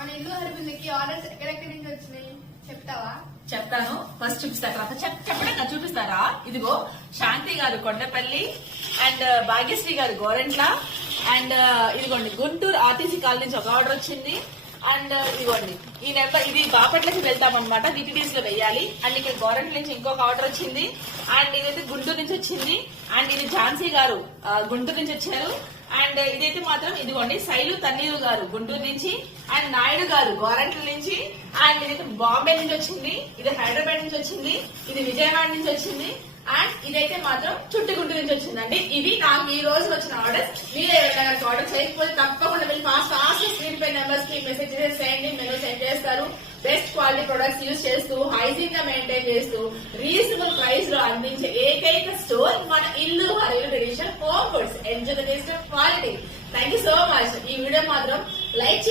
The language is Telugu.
మన ఇల్లు హరిబిందికి ఆర్డర్స్ ఎక్కడెక్కడి నుంచి వచ్చినాయి చెప్తావా? చెప్తాను. ఫస్ట్ చూపిస్తా, తర్వాత చెప్పండి చూపిస్తారా? ఇదిగో శాంతి గారు కొండపల్లి అండ్ భాగ్యశ్రీ గారు గోరెంట్ల అండ్ ఇదిగోండి గుంటూరు ఆర్టీసీ కాలనీ నుంచి ఒక ఆర్డర్ వచ్చింది. అండ్ ఇదిగోండి ఈ నెంబర్, ఇది బాపట్లకి వెళ్తామన్నమాట, డిటిడిఎస్ లో వెయ్యాలి. అండ్ ఇక్కడ గోరెంట్ల నుంచి ఇంకొక ఆర్డర్ వచ్చింది. అండ్ ఇదైతే గుంటూరు నుంచి వచ్చింది. అండ్ ఇది ఝాన్సీ గారు గుంటూరు నుంచి వచ్చారు. అండ్ ఇదైతే మాత్రం ఇదిగోండి శైలు తన్నీరు గారు గుంటూరు నుంచి అండ్ నాయుడు గారు గోరంట్ల నుంచి. అండ్ ఇదైతే బాంబే నుంచి వచ్చింది. ఇది హైదరాబాద్ నుంచి వచ్చింది. ఇది విజయవాడ నుంచి వచ్చింది. అండ్ ఇదైతే మాత్రం చుట్టుగుంటూరు నుంచి వచ్చిందండి. ఇవి నాకు ఈ రోజు వచ్చిన ఆర్డర్స్. మీరే ఎవరైనా ఆర్డర్ చేయకపోతే తప్పకుండా మీరు ఫాస్ట్ స్క్రీన్ పై నెంబర్స్ కి మెసేజ్ చేయండి, మెనూ సెండ్ చేస్తారు. బెస్ట్ క్వాలిటీ ప్రొడక్ట్స్ యూజ్ చేస్తూ హైజీన్ గా మెయింటైన్ చేస్తూ రీజనబుల్ ప్రైస్ లో అందించే ఏకైక స్టోర్ మన ఇల్లు హరిలు traditional home foods. Enjoy the taste of quality. Thank you so much. ఈ వీడియో మాత్రం లైక్ చేయండి.